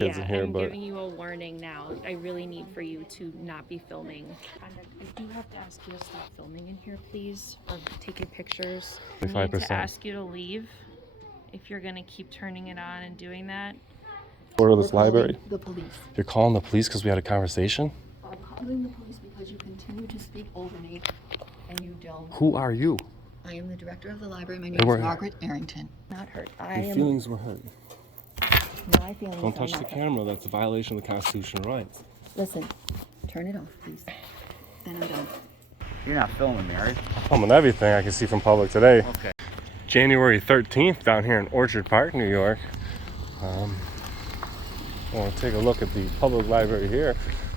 kids in here, I'm but giving you a warning now. I really need for you to not be filming. Conduct, I do have to ask you to stop filming in here, please, or taking pictures. I need to 25%. ask you to leave if you're gonna keep turning it on and doing that. Order this library. The police. You're calling the police because we had a conversation? I'm calling the police because you continue to speak over me and you don't. Who are you? I am the director of the library. My name is Margaret Errington. Not hurt. Your feelings were hurt. My feelings Don't are touch not the hurt. camera. That's a violation of the Constitution rights. Listen, turn it off, please. Then I'm done. You're not filming, Mary. I'm filming everything I can see from public today. Okay. January 13th down here in Orchard Park, New York. I want to take a look at the public library here.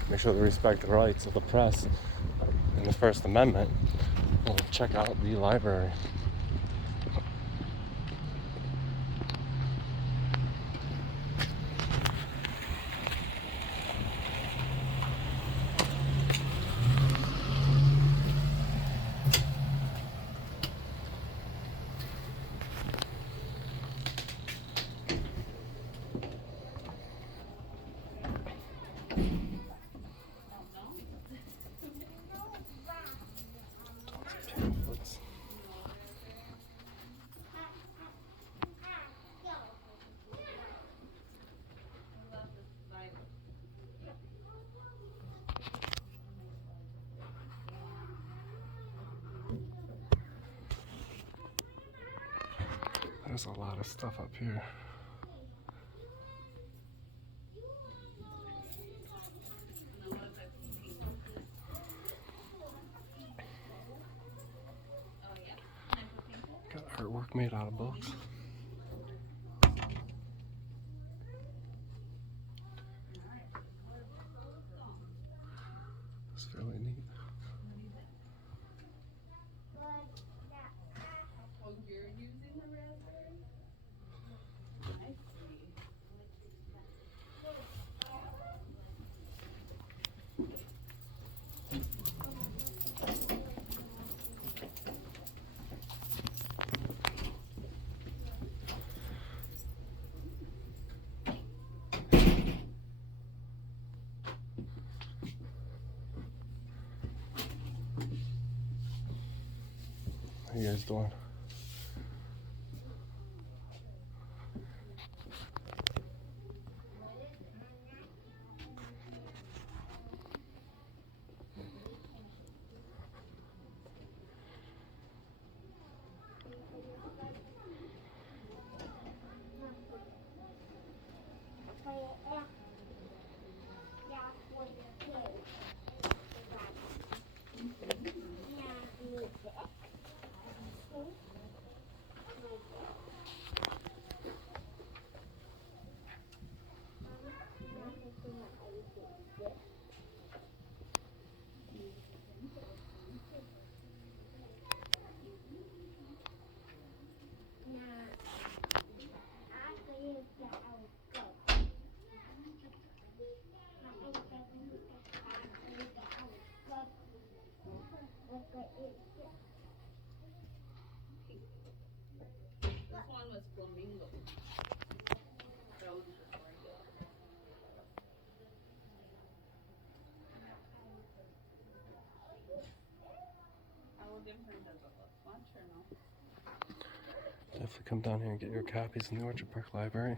Make sure they respect the rights of the press and the First Amendment. We'll check out the library. There's a lot of stuff up here. Got artwork made out of books. It's fairly neat. How you guys doing? Definitely come down here and get your copies in the Orchard Park Library.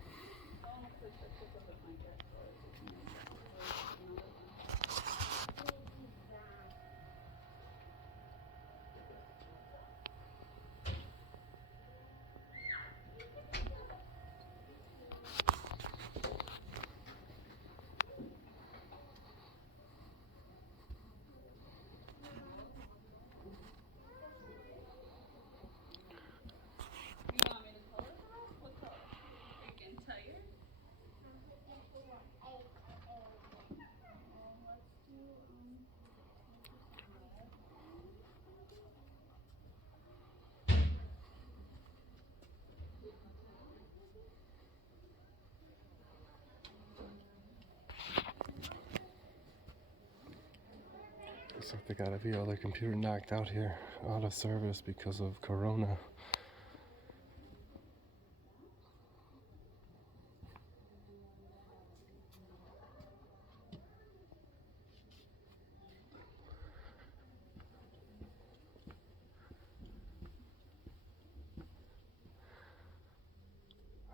Looks like they got every other computer knocked out here, out of service because of Corona.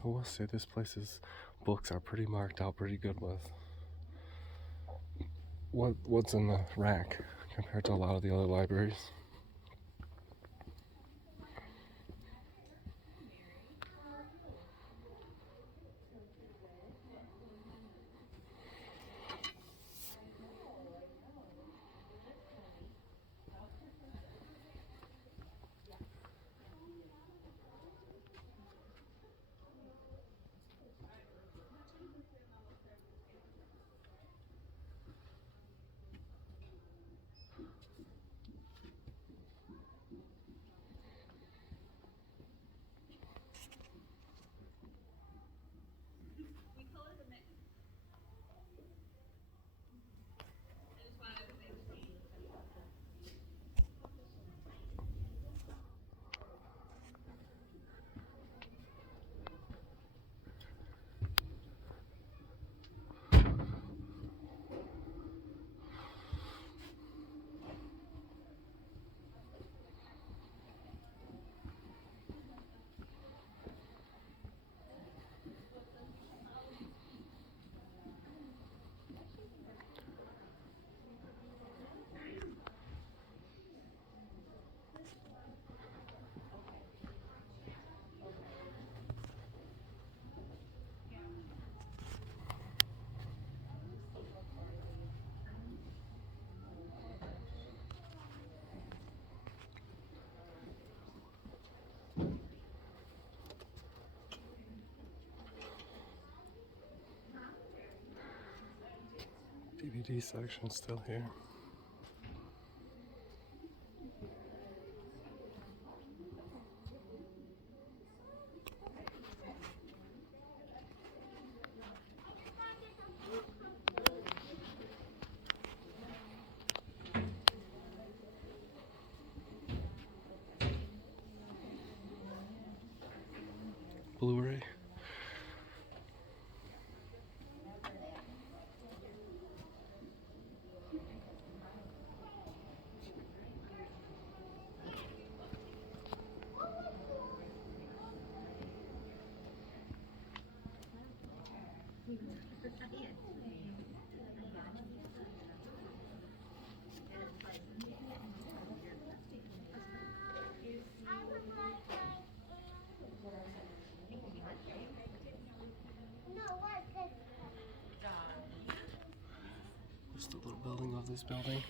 I will say this place's books are pretty marked out pretty good with what's in the rack compared to a lot of the other libraries. DVD section still here. Blu-ray. Just a little building of this building.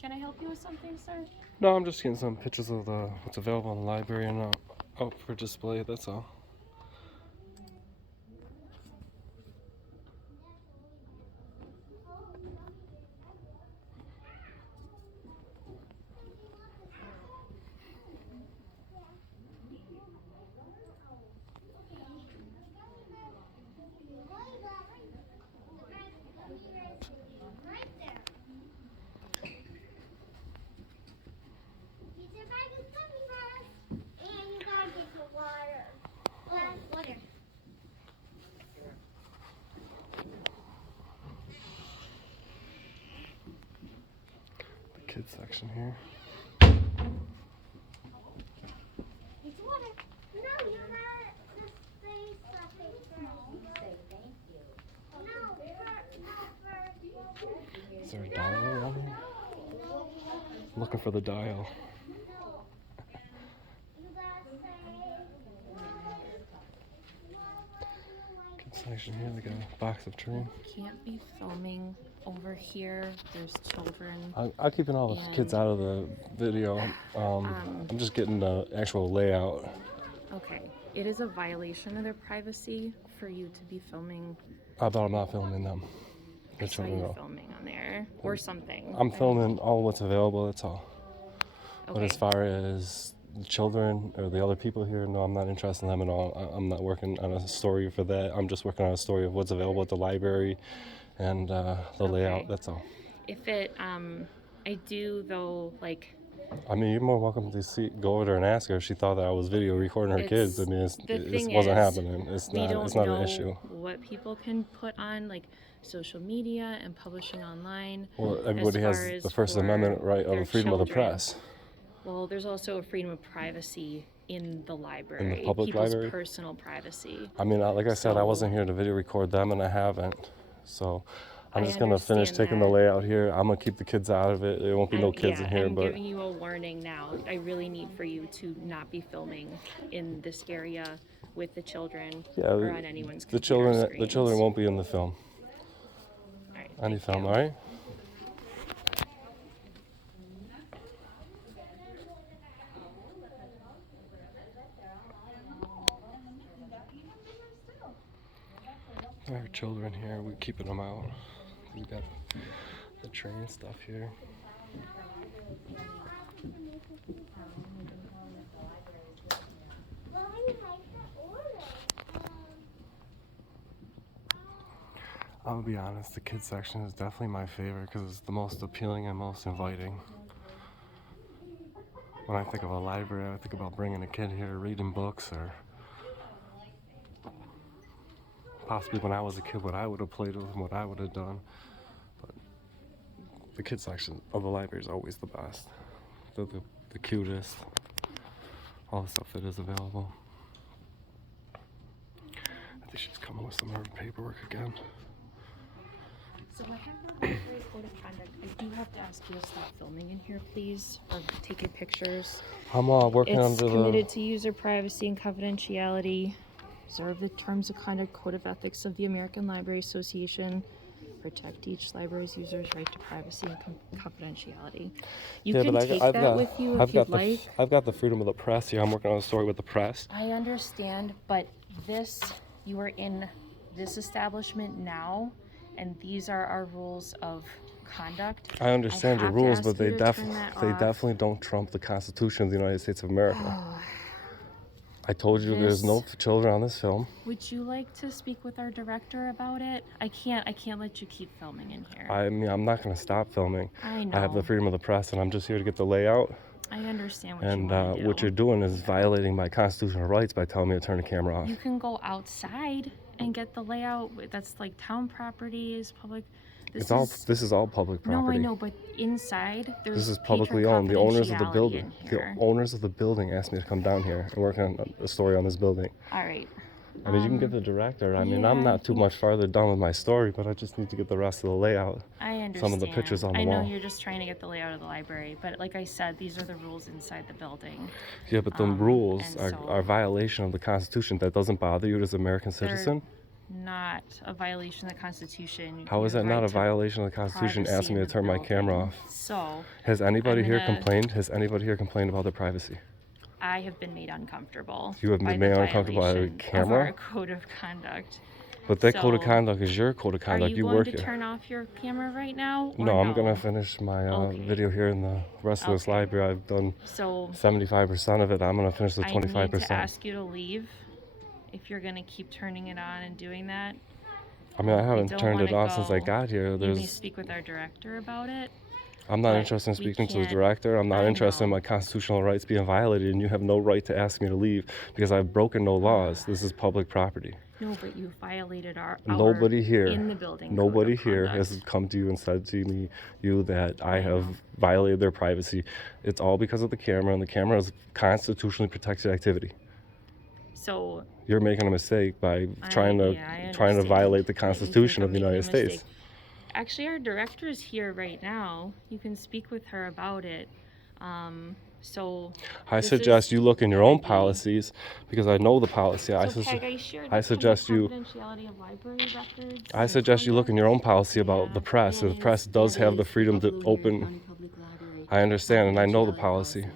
Can I help you with something, sir? No, I'm just getting some pictures of what's available in the library and out for display, that's all. The kids section here. Is there a dial around here? I'm looking for the dial. Kids section here, they got a box of trim. Can't be filming over here. There's children. I'm keeping all the kids out of the video. I'm just getting the actual layout. Okay. It is a violation of their privacy for you to be filming. But I'm not filming them. I The saw children you are. filming on there or something. I'm filming all what's available, that's all. But Okay. as far as the children or the other people here, no, I'm not interested in them at all. I'm not working on a story for that. I'm just working on a story of what's available at the library and the layout, that's all. If it, I do though, like, I mean, you're more welcome to go over there and ask her if she thought that I was video recording her kids. I mean, it wasn't happening. It's we not. don't It's not know an issue. what people can put on like social media and publishing online. Well, everybody as far has as the First for Amendment right of their the freedom of the children. press. Well, there's also a freedom of privacy in the library. In the public people's library? personal privacy. I mean, like I said, I So- wasn't here to video record them, and I haven't. So I'm I just gonna finish understand taking the that. layout here. I'm gonna keep the kids out of it. There won't be no kids in here, I'm but giving you a warning now. I really need for you to not be filming in this area with the children yeah, or on anyone's the computer children, the children screens. won't be in the film. All right, Any thank film, you. all right? There are children here. We're keeping them out. We got the train stuff here. I'll be honest, the kids section is definitely my favorite because it's the most appealing and most inviting. When I think of a library, I think about bringing a kid here, reading books, or possibly when I was a kid, what I would have played with and what I would have done. But the kids section of the library is always the best. The cutest. All the stuff that is available. I think she's coming with some of her paperwork again. So I have the library code of conduct. I do have to ask you to stop filming in here, please, or taking pictures. I'm working It's under committed the... to user privacy and confidentiality. Observe the terms of conduct, code of ethics of the American Library Association. Protect each library's user's right to privacy and confidentiality. You can take that with you if you'd like. I've got the freedom of the press here. I'm working on a story with the press. I understand, but you are in this establishment now, and these are our rules of conduct. I understand your have to rules, ask but you they to turn that off. definitely don't trump the Constitution of the United States of America. I told you there's no children on this film. Would you like to speak with our director about it? I can't let you keep filming in here. I mean, I'm not going to stop filming. I know. I have the freedom of the press, and I'm just here to get the layout. I understand what And you want to do. what you're doing is violating my constitutional rights by telling me to turn the camera off. You can go outside and get the layout. That's like town property is public. This is all public property. No, I know, but inside there's This is publicly patron owned. The owners of the confidentiality building, in the here. owners of the building asked me to come down here and work on a story on this building. All right. I mean, you can get the director. I mean, yeah, I'm I not too much farther done with my story, but I just need to get the rest of the layout. I understand. Some of the pictures on the I know wall. you're just trying to get the layout of the library, but like I said, these are the rules inside the building. Yeah, but the rules and are a violation of the Constitution. That doesn't bother you as an American citizen? Not a violation of the Constitution. How is Your that not right a to violation of the Constitution privacy asking me in to the turn my camera building. off? So, Has anybody I'm here gonna- complained? Has anybody here complained about their privacy? I have been made uncomfortable. You have been by made the uncomfortable by the violation camera? Of our code of conduct. But that code of So, conduct is your code of conduct. Are you work going to here. turn off your camera right now? Or No, I'm gonna finish my Okay. video here in the rest of this Okay. library. I've done So 75% of it. I'm gonna finish the I need 25%. to ask you to leave if you're going to keep turning it on and doing that. I mean, I haven't don't turned it wanna on since I go. got here. You may There's, speak with our director about it. I'm not but interested in we speaking to the can't- director. I'm not I interested in know. my constitutional rights being violated, and you have no right to ask me to leave because I've broken no laws. This is public property. No, but you violated our Nobody here, in the building. nobody code of here conduct. has come to you and said to you that I have violated their privacy. It's all because of the camera, and the camera is constitutionally protected activity. So You're making a mistake by trying to I violate the understand. You Constitution think of the I'm United making a States. mistake. Actually, our director is here right now. You can speak with her about it. So I this suggest is you look in your own Peggy. policies because I know the policy. So Peg, I shared I the suggest you. confidentiality of library records. I suggest you look in your own policy about the press. The press does have the freedom to open. I understand, and I know the policy.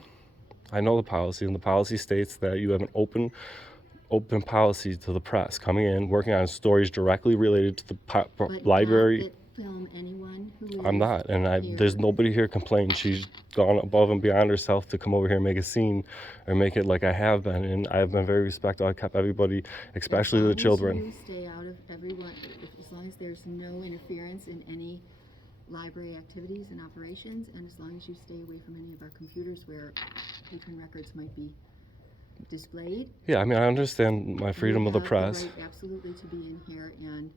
I know the policy, and the policy states that you have an open policy to the press coming in, working on stories directly related to the library. Film anyone who I'm is not, and here. there's nobody here complaining. She's gone above and beyond herself to come over here and make a scene, or make it like I have been, and I've been very respectful. I kept everybody, especially the children. As long as you stay out of everyone, as long as there's no interference in any library activities and operations, and as long as you stay away from any of our computers where patron records might be displayed. Yeah, I mean, I understand my freedom of the press. You have the right absolutely to be in here and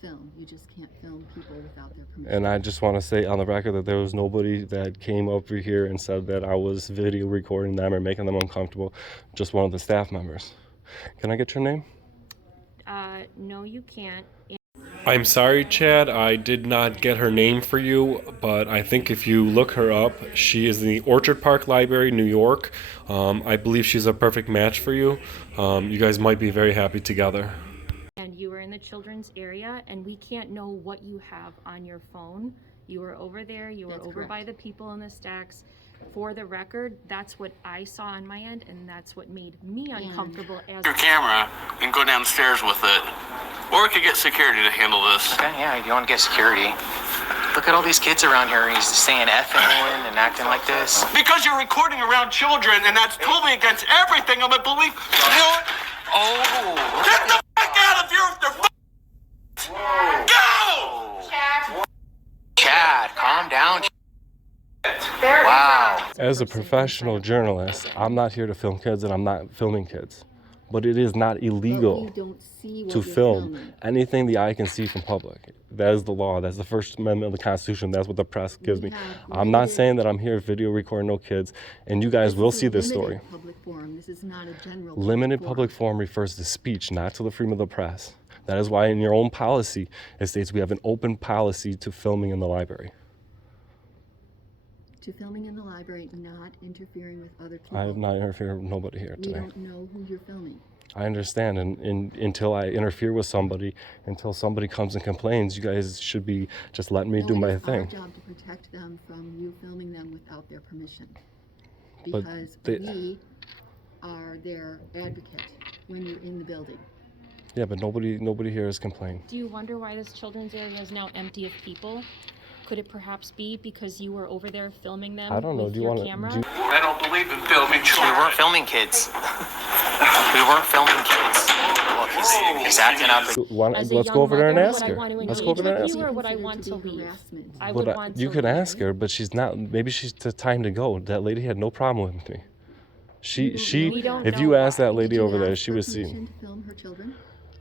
film. You just can't film people without their permission. And I just want to say on the record that there was nobody that came over here and said that I was video recording them or making them uncomfortable. Just one of the staff members. Can I get your name? No, you can't. I'm sorry, Chad. I did not get her name for you, but I think if you look her up, she is in the Orchard Park Library, New York. I believe she's a perfect match for you. You guys might be very happy together. And you were in the children's area, and we can't know what you have on your phone. You were over there, you were That's over by correct. the people in the stacks. For the record, that's what I saw on my end, and that's what made me uncomfortable as Your camera and go downstairs with it. Or we could get security to handle this. Okay, yeah, you want to get security. Look at all these kids around here. He's saying effing and acting like this. Because you're recording around children, and that's totally against everything I'm a belief. You know what? Oh. Get the fuck out of here with their Go! Chad, calm down. Wow. As a professional journalist, I'm not here to film kids and I'm not filming kids. But it is not But illegal we don't see what to you're film filming. anything the eye can see from public. That is the law. That's the First Amendment of the Constitution. That's what the press gives me. have I'm not limited- saying that I'm here video recording no kids, and you guys will is a see this limited story. Public forum. This is not a general Limited forum. public forum refers to speech, not to the freedom of the press. That is why in your own policy, it states we have an open policy to filming in the library. To filming in the library, not interfering with other people. I have not interfered with nobody here We today. don't know who you're filming. I understand, and until I interfere with somebody, until somebody comes and complains, you guys should be just letting me do No, my it is our thing. job to protect them from you filming them without their permission. But Because they- we are their advocate when you're in the building. Yeah, but nobody here has complained. Do you wonder why this children's area is now empty of people? Could it perhaps be because you were over there filming them I don't know. with Do you your want camera? to? I don't believe in filming We children. weren't filming kids. We weren't filming kids. Look, he's acting out. As a Let's young go over there and mother, ask would I her. want to Let's go engage over there and with ask you, her. or would I Considered want to be leave? harassment. I But would want you to could leave. ask her, but she's not. Maybe she's the time to go. That lady had no problem with me. We don't If know you asked why. that lady Did you over there, ask she for was permission seen. to film her children?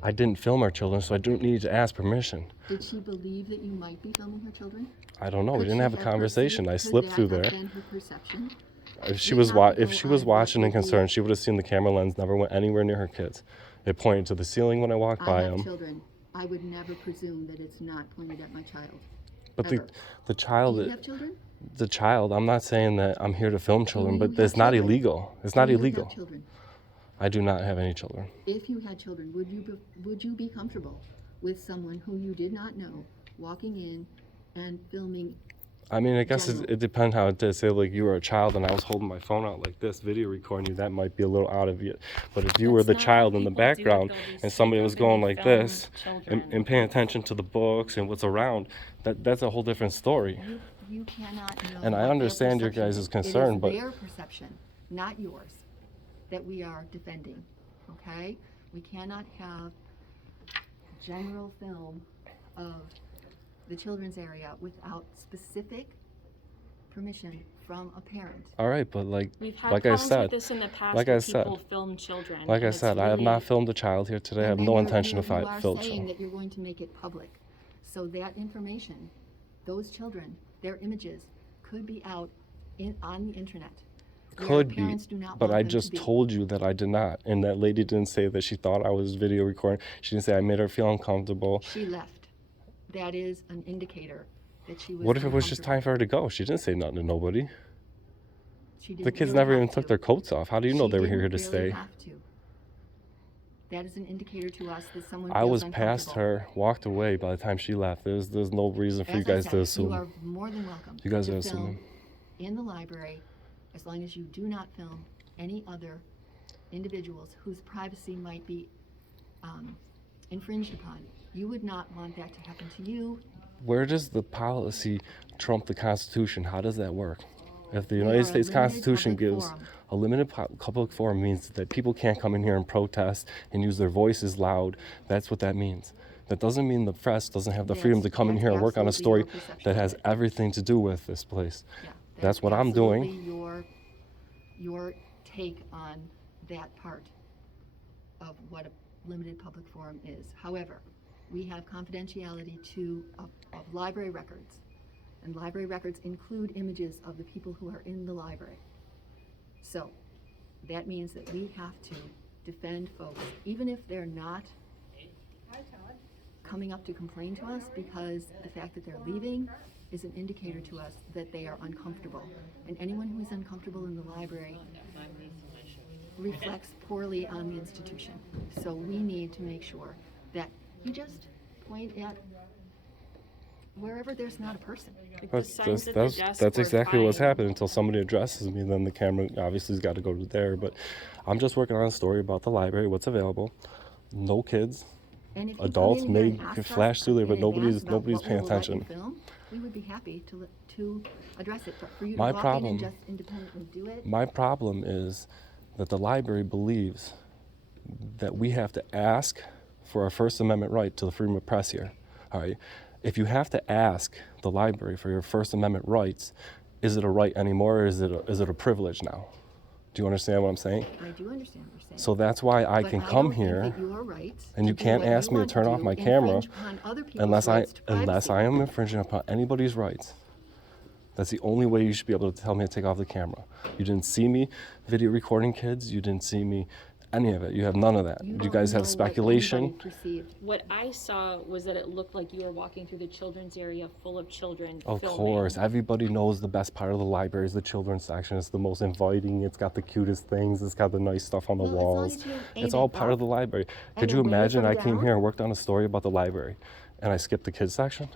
I didn't film her children, so I don't need to ask permission. Did she believe that you might be filming her children? I don't know. We Could didn't she have a conversation. I slipped through Could that there. have been her perception? If she We was have to if go she was on watching what and would be- concerned, she would have seen the camera lens never went anywhere near her kids. It pointed to the ceiling when I walked by I have them. children. I would never presume that it's not pointed at my child. But ever. the child, Do you have children? the child. I'm not saying that I'm here to film children, you but have it's not children? illegal. It's Do not you have illegal. children? I do not have any children. If you had children, would you be comfortable with someone who you did not know walking in and filming? I mean, I guess General. it depends how it is. Say like you were a child and I was holding my phone out like this, video recording you, that might be a little out of it. But if you were That's the not child what in the people do at background buildings. and somebody People was do going like film this children. and paying attention to the books and what's around, that's a whole different story. You cannot know. And I what their understand your perception guys' is. concern, but- It is their perception, not yours, that we are defending, okay? We cannot have general film of the children's area without specific permission from a parent. All right, but like We've had like I problems said, with this in the past like where I said, people film children. like and I it's said, I have really- not filmed a child here today. I have And no then intention to you film are saying children. that you're going to make it public. So that information, those children, their images could be out on the internet. where Could be, parents do not but want I them to just be. told you that I did not, and that lady didn't say that she thought I was video recording. She didn't say I made her feel uncomfortable. She left. That is an indicator that she was What if it was just time uncomfortable. for her to go? She didn't say nothing to nobody. She The didn't kids really never have even took to. their coats off. How do you know She they were didn't here to really stay? have to. That is an indicator to us that someone I feels was past uncomfortable. her, walked away by the time she left. There's no reason for you As I guys said, to You assume. are more than welcome You guys to are film assuming. in the library as long as you do not film any other individuals whose privacy might be infringed upon. You would not want that to happen to you. Where does the policy trump the Constitution? How does that work? If the We are United a States limited Constitution public gives forum. a limited public forum means that people can't come in here and protest and use their voices loud. That's what that means. That doesn't mean the press doesn't have the freedom to come in here and work on a story that has everything to do with this place. Yeah, That's what I'm doing. absolutely your take on that part of what a limited public forum is. However, we have confidentiality of library records, and library records include images of the people who are in the library. So that means that we have to defend folks, even if they're not coming up to complain to us, because the fact that they're leaving is an indicator to us that they are uncomfortable. And anyone who is uncomfortable in the library reflects poorly on the institution. So we need to make sure that you just point at wherever there's not a person. That's exactly what's happened until somebody addresses me. Then the camera obviously has got to go to there. But I'm just working on a story about the library, what's available. No kids. And if you Adults come in here may and ask flash us through there, but in advance about nobody's what paying we will let you attention. film, we would be happy to address it. But for you to My walk in problem- and just independently do it, My problem is that the library believes that we have to ask for our First Amendment right to the freedom of press here. All right. If you have to ask the library for your First Amendment rights, is it a right anymore, or is it a privilege now? Do you understand what I'm saying? I do understand what you're saying. So that's why I But can I come don't think here, that your rights and to you do can't what ask you me to want turn off do my camera infringe upon other people's unless rights to privacy. I am infringing upon anybody's rights. That's the only way you should be able to tell me to take off the camera. You didn't see me video recording kids. You didn't see me any of it. You have none of that. You don't guys know have what speculation. anybody perceived. What I saw was that it looked like you were walking through the children's area full of children Of filming. course, everybody knows the best part of the library is the children's section. It's the most inviting. It's got the cutest things. It's got the nice stuff on the Well, as long walls. as you It's aim all it part of up the library. Could and you away imagine from I came down? here and worked on a story about the library, and I skipped the kids section?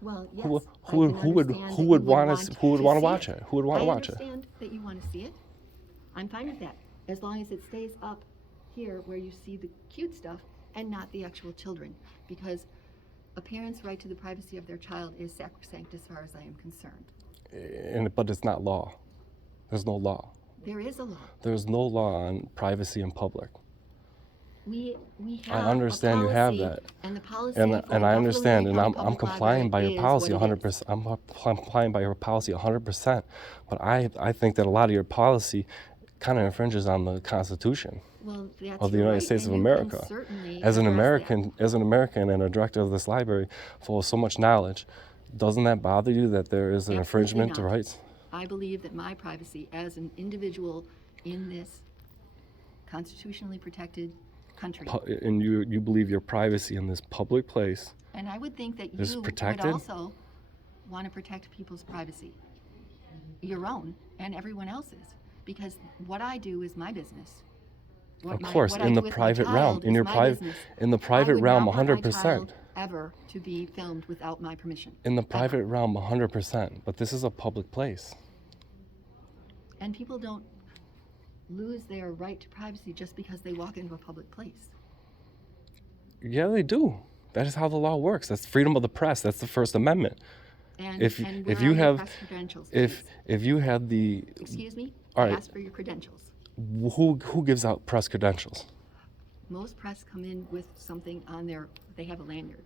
Well, yes, Who would I can understand that who you would want to see watch it? Who would want to watch it? I understand that you want to see it. I'm fine with that, as long as it stays up here where you see the cute stuff and not the actual children, because a parent's right to the privacy of their child is sacrosanct as far as I am concerned. But it's not law. There's no law. There is a law. There's no law on privacy in public. We have I understand a you have policy, that. and the policy And for I Buffalo understand, and County I'm Public complying by Library your is policy what it is. 100%. I'm complying by your policy 100%. But I think that a lot of your policy kind of infringes on the Constitution Well, that's of the your United right, States and of you can America. certainly As an address that. American, and a director of this library full of so much knowledge, doesn't that bother you that there is an Absolutely infringement to not. rights? I believe that my privacy as an individual in this constitutionally protected country, And you believe your privacy in this public place and I would think that is you would protected? also want to protect people's privacy, your own and everyone else's, because what I do is my business. Of course, what I in do the with my private realm, child in is your my private, business. in the I private would realm, not want my 100%. child ever to be filmed without my permission. In the Ever. private realm, 100%. But this is a public place. And people don't lose their right to privacy just because they walk into a public place. Yeah, they do. That is how the law works. That's freedom of the press. That's the First Amendment. And, If and if where you are your have press credentials, if please? you had the Excuse me? All I right. asked for your credentials. who gives out press credentials? Most press come in with something on their, they have a lanyard.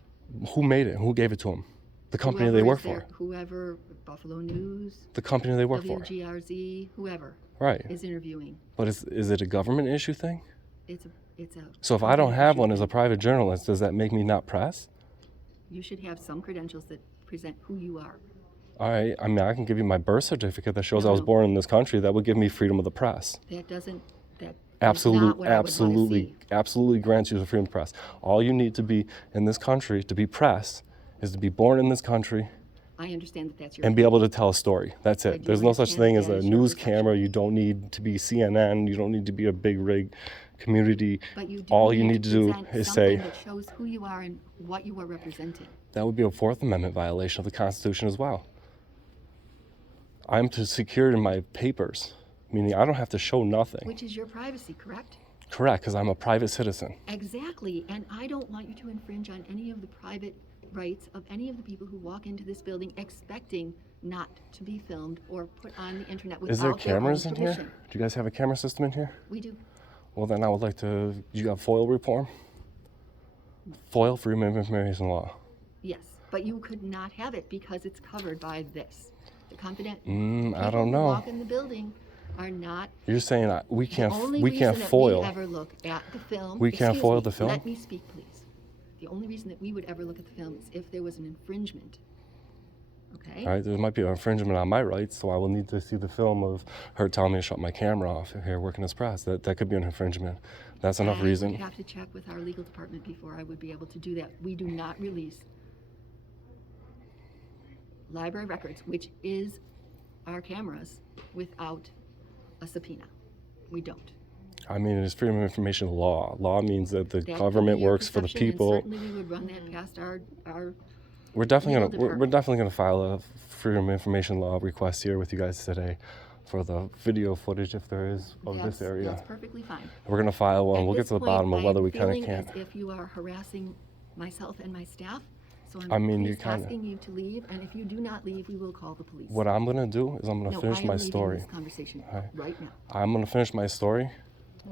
Who made it? Who gave it to them? The company they Whoever work is there- for. Whoever, Buffalo News, The company they work for. WGRZ, whoever Right. is interviewing. But is it a government issue thing? It's a. So if I don't have one as a issue. private journalist, does that make me not press? You should have some credentials that present who you are. All right. I mean, I can give you my birth certificate that shows I was No. born in this country. That would give me freedom of the press. That doesn't, that is Absolutely, not what I would want to absolutely, see. absolutely grants you the freedom of press. All you need to be in this country to be press is to be born in this country I understand that that's your. and be able to tell a story. That's I it. do There's no such understand thing that as that a is your news perception. camera. You don't need to be CNN. You don't need to be a big rig community. But you do All you need to do present is something say that shows who you are and what you are representing. that would be a Fourth Amendment violation of the Constitution as well. I'm to secure in my papers, meaning I don't have to show nothing. Which is your privacy, correct? Correct, because I'm a private citizen. Exactly, and I don't want you to infringe on any of the private rights of any of the people who walk into this building expecting not to be filmed or put on the internet without Is there their own cameras in here? permission. Do you guys have a camera system in here? We do. Well, then I would like to. Do you have FOIL reform? FOIL, Freedom of Information Law. Yes, but you could not have it because it's covered by this. The confident. I don't People who know. walk in the building are not. You're saying we The can't only we reason can't that foil. we ever look at the film. We can't Excuse foil me, the film? Let me speak, please. The only reason that we would ever look at the film is if there was an infringement. Okay? All right, there might be an infringement on my rights, so I will need to see the film of her telling me to shut my camera off here working as press. That could be an infringement. That's enough I reason. would have to check with our legal department before I would be able to do that. We do not release library records, which is our cameras, without a subpoena. We don't. I mean, it's Freedom of Information Law. Law means that the That government could be your works for the perception, and people. certainly we would run that past our We're definitely legal we're definitely gonna file a Freedom of Information Law request here with you guys today for the video footage, if there is, of this area. That's perfectly fine. We're gonna file one. At We'll get this to the point, bottom of I whether am we can or feeling can't. as if you are harassing myself and my staff, so I I'm mean, you please kinda- asking you to leave, and if you do not leave, we will call the police. What I'm gonna do is I'm gonna No, finish I am my leaving story. this conversation Alright. right now. I'm gonna finish my story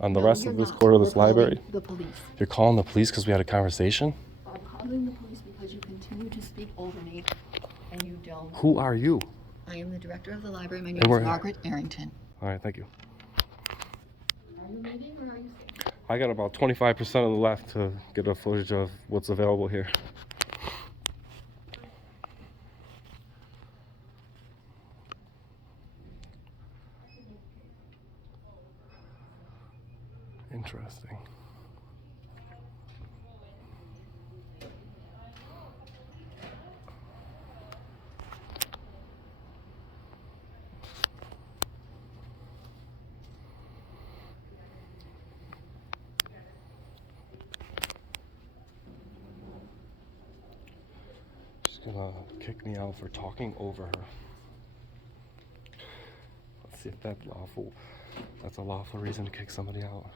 on the No, rest you're of this not. court of this We're calling library. The police. You're calling the police because we had a conversation? I'm calling the police because you continue to speak over me, and you don't. Who are you? I am the director of the library. My And name we're- is Margaret Errington. All right, thank you. Are you leaving or are you staying? I got about 25% of the left to get a footage of what's available here. Interesting. She's gonna kick me out for talking over her. Let's see if that's lawful. That's a lawful reason to kick somebody out.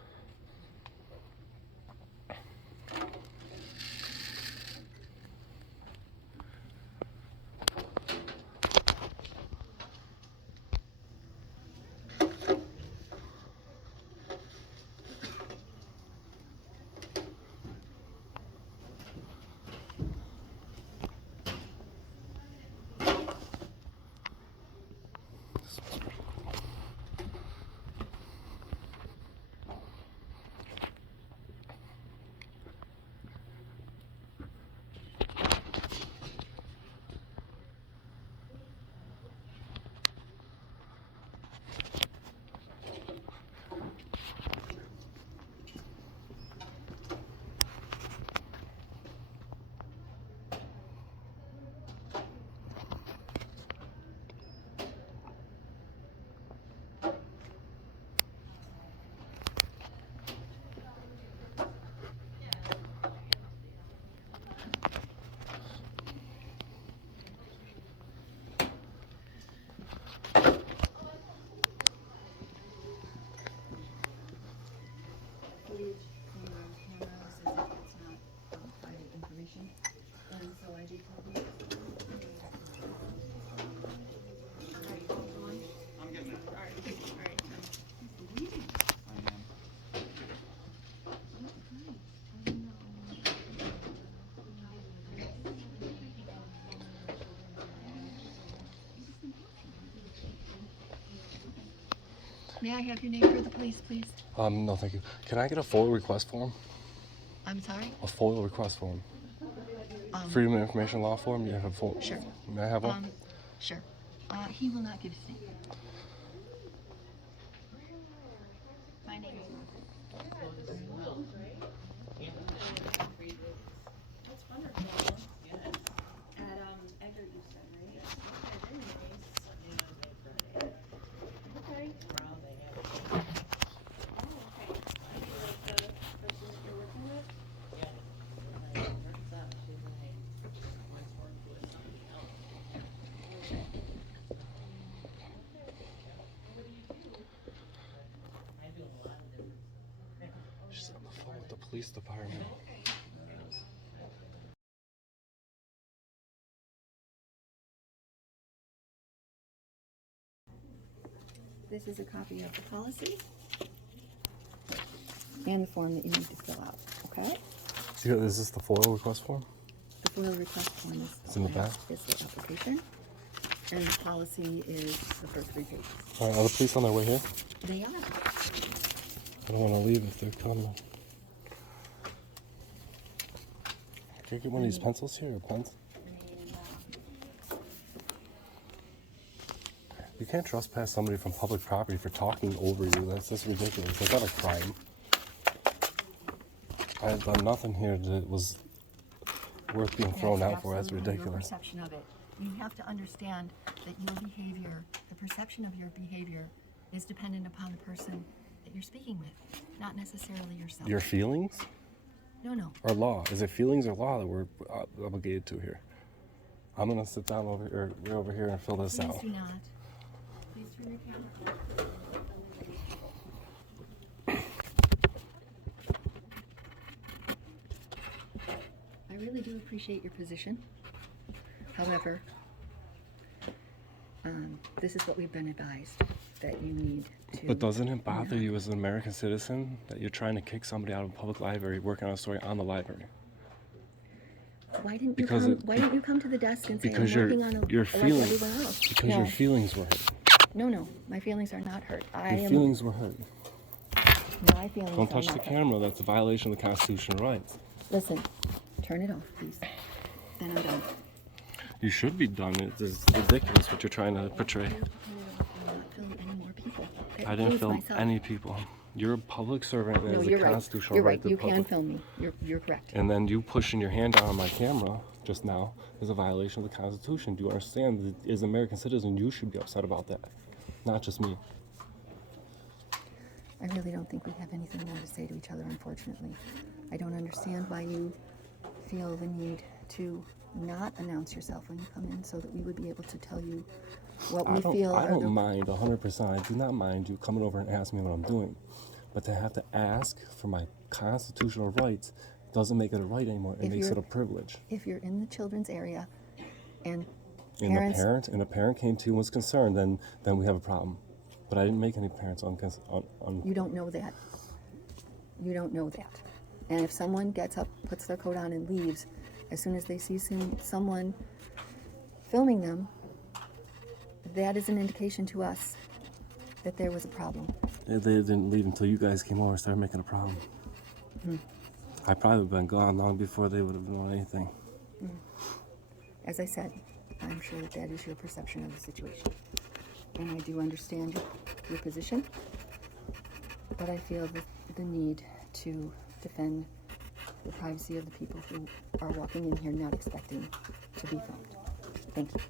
This one's pretty cool. Footage from our camera says that it's not private information, and so I did tell you. May I have your name for the police, please? No, thank you. Can I get a FOIL request form? I'm sorry? A FOIL request form. Freedom of Information Law form? You have a FOIL? Sure. May I have one? Sure. He will not give his name. My name is That's wonderful. At Eggert, you said, right? Okay. Oh, okay. Maybe like the person that you're working with? She's on the phone with the police department. This is a copy of the policy and the form that you need to fill out, okay? Is this the FOIL request form? The FOIL request form is. It's in the back? It's the application, and the policy is the first 3 pages. All right, are the police on their way here? They are. I don't want to leave if they're coming. Can I get one of these pencils here, or pens? You can't trespass somebody from public property for talking over you. That's just ridiculous. That's not a crime. I've done nothing here that was worth being thrown out for. That's Absolutely your ridiculous. perception of it. You have to understand that your behavior, the perception of your behavior, is dependent upon the person that you're speaking with, not necessarily yourself. Your feelings No. or law? Is it feelings or law that we're obligated to here? I'm gonna sit down over here and fill this Please out. do not. Please turn your camera off. I really do appreciate your position. However, this is what we've been advised, that you need to. But doesn't it bother you as an American citizen that you're trying to kick somebody out of a public library working on a story on the library? Why didn't you Because come? it- Why didn't you come to the desk and say I'm Because working on your like feelings, everyone else? because No. your feelings were hurt. No, my feelings are not hurt. Your feelings were hurt. My feelings Don't are touch not the hurt. camera. That's a violation of the constitutional rights. Listen, turn it off, please. Then I'm done. You should be done. It's ridiculous what you're trying to portray. I'm not filming any more people. That I didn't includes film myself. any people. You're a public servant and No, there's you're a right. constitutional You're right right. to You public. can film me. You're correct. And then you pushing your hand down on my camera just now is a violation of the Constitution. Do you understand that as an American citizen, you should be upset about that, not just me. I really don't think we have anything more to say to each other, unfortunately. I don't understand why you feel the need to not announce yourself when you come in so that we would be able to tell you what we feel I are don't the... mind 100%. I do not mind you coming over and asking me what I'm doing. But to have to ask for my constitutional rights doesn't make it a right anymore. It If makes you're- it a privilege. If you're in the children's area and And parents... a parent came to you and was concerned, then we have a problem. But I didn't make any parents You don't know that. You don't know that. And if someone gets up, puts their coat on, and leaves, as soon as they see someone filming them, that is an indication to us that there was a problem. They didn't leave until you guys came over and started making a problem. I probably would have been gone long before they would have done anything. As I said, I'm sure that that is your perception of the situation. And I do understand your position, but I feel the need to defend the privacy of the people who are walking in here not expecting to be filmed. Thank you.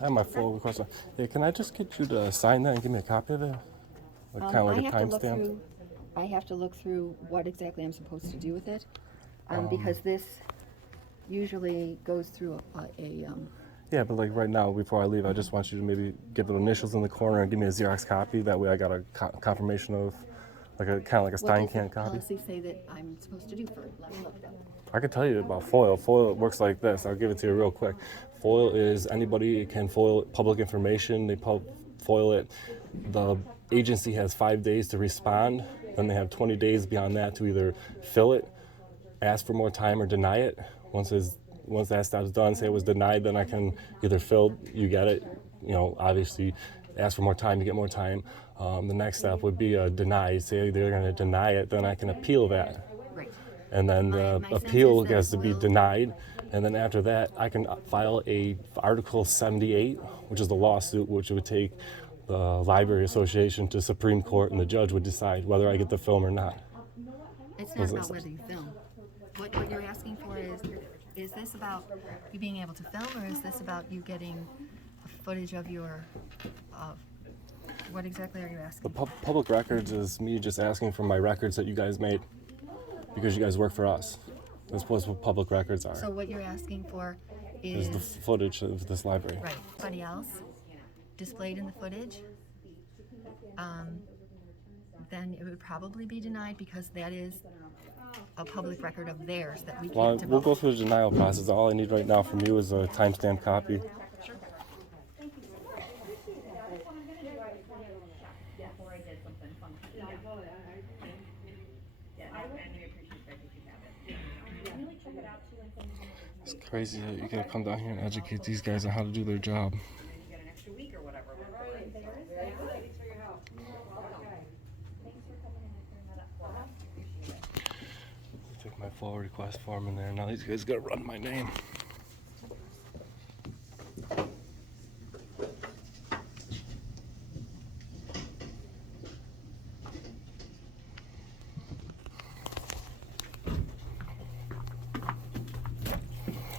I have my full request. Hey, can I just get you to sign that and give me a copy of it? Like, kind of like a timestamp? I have to look through what exactly I'm supposed to do with it, because this usually goes through Yeah, but like right now, before I leave, I just want you to maybe get the initials in the corner and give me a Xerox copy. That way I got a confirmation of, like a kind of like a Steinkamp copy. What does the policy say that I'm supposed to do for it? Let me look at that. I could tell you about FOIL. FOIL works like this. I'll give it to you real quick. FOIL is anybody can FOIL public information. They FOIL it. The agency has 5 days to respond. Then they have 20 days beyond that to either fill it, ask for more time, or deny it. Once that step's done, say it was denied, then I can either fill, you get it. You know, obviously, ask for more time, you get more time. The next step would be a deny. Say they're going to deny it, then I can appeal that. Right. And then the My sense appeal is that has to be FOIL denied. And then after that, I can file a Article 78, which is the lawsuit, which would take the Library Association to Supreme Court, and the judge would decide whether I get the film or not. It's not about whether you film. What you're asking for is this about you being able to film, or is this about you getting a footage of your, what exactly are you The asking? public records is me just asking for my records that you guys made because you guys work for us. That's what public records are. So what you're asking for Is is, the footage of this library. right, anybody else displayed in the footage, then it would probably be denied because that is a public record of theirs that we Well, can't we'll go divulge. through the denial process. All I need right now from you is a timestamp copy. It's crazy that you gotta come down here and educate these guys on how to do their job. Take my full request form in there. Now these guys gotta run my name.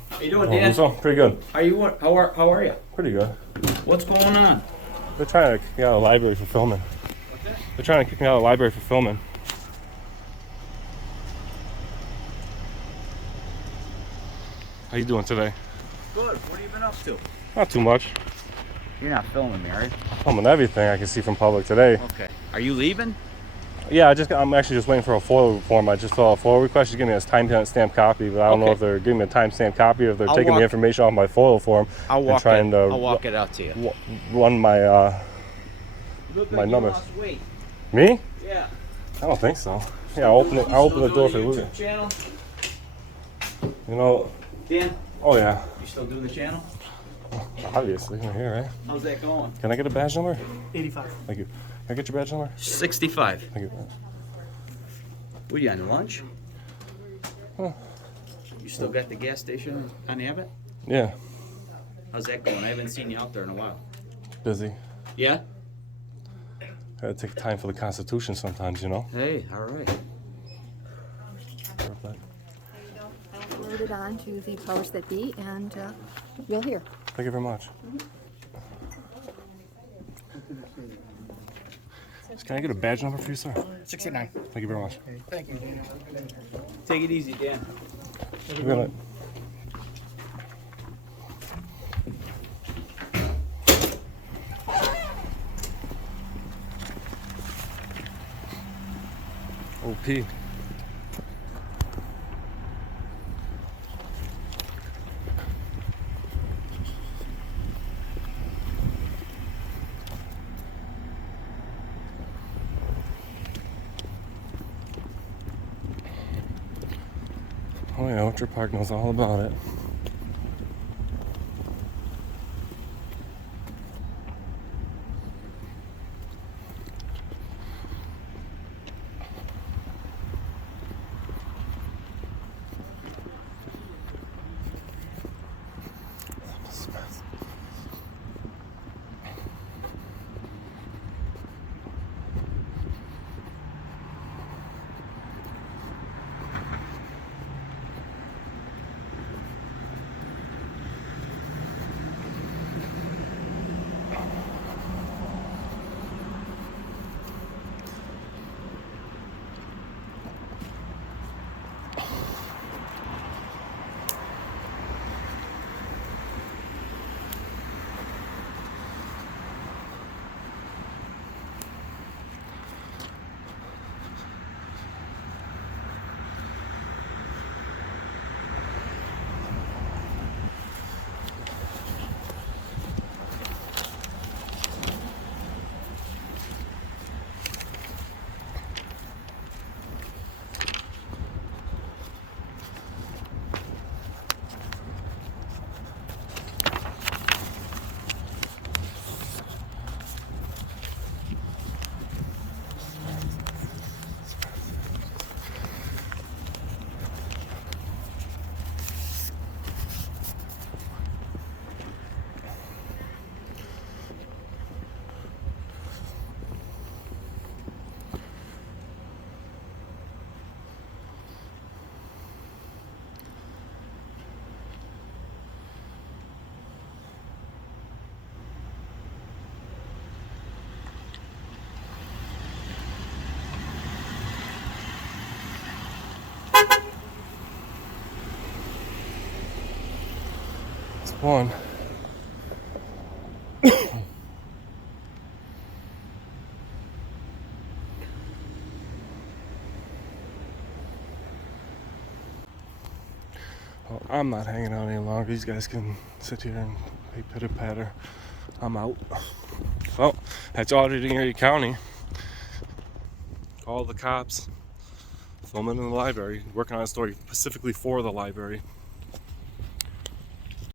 How you doing, Oh, Dan? so pretty good. How are you? Pretty good. What's going on? They're trying to kick me out of the library for filming. What's that? They're trying to kick me out of the library for filming. How you doing today? Good. What have you been up to? Not too much. You're not filming me, are you? Filming everything I can see from public today. Okay. Are you leaving? Yeah, I'm actually just waiting for a FOIL form. I just saw a FOIL request. She's giving me a timestamp copy, but I don't know Okay. if they're giving me a timestamp copy or if they're I'll taking the walk- information off my FOIL form I'll and walk trying it. to I'll walk it out to you. run my Look my like you numbers. lost weight. Me? Yeah. I don't think so. Yeah, I'll open it. I'll open the door for you. you. YouTube channel? You know? Dan, Oh yeah. you still doing the channel? Obviously, you're here, right? How's that going? Can I get a badge number? 85. Thank you. Can I get your badge number? 65. Thank you. What are you on lunch? Huh. You still got the gas station on Abbott? Yeah. How's that going? I haven't seen you out there in a while. Busy. Yeah? Gotta take time for the Constitution sometimes, you know? Hey, all right. Perfect. I'll forward it on to the powers that be, and you'll hear. Thank you very much. Can I get a badge number for you, sir? 69. Thank you very much. Thank you. Take it easy, Dan. Good night. OP. Oh yeah, Orchard Park knows all about it. one. Well, I'm not hanging out any longer. These guys can sit here and play pitter patter. I'm out. Well, that's auditing Erie County. All the cops filming in the library, working on a story specifically for the library.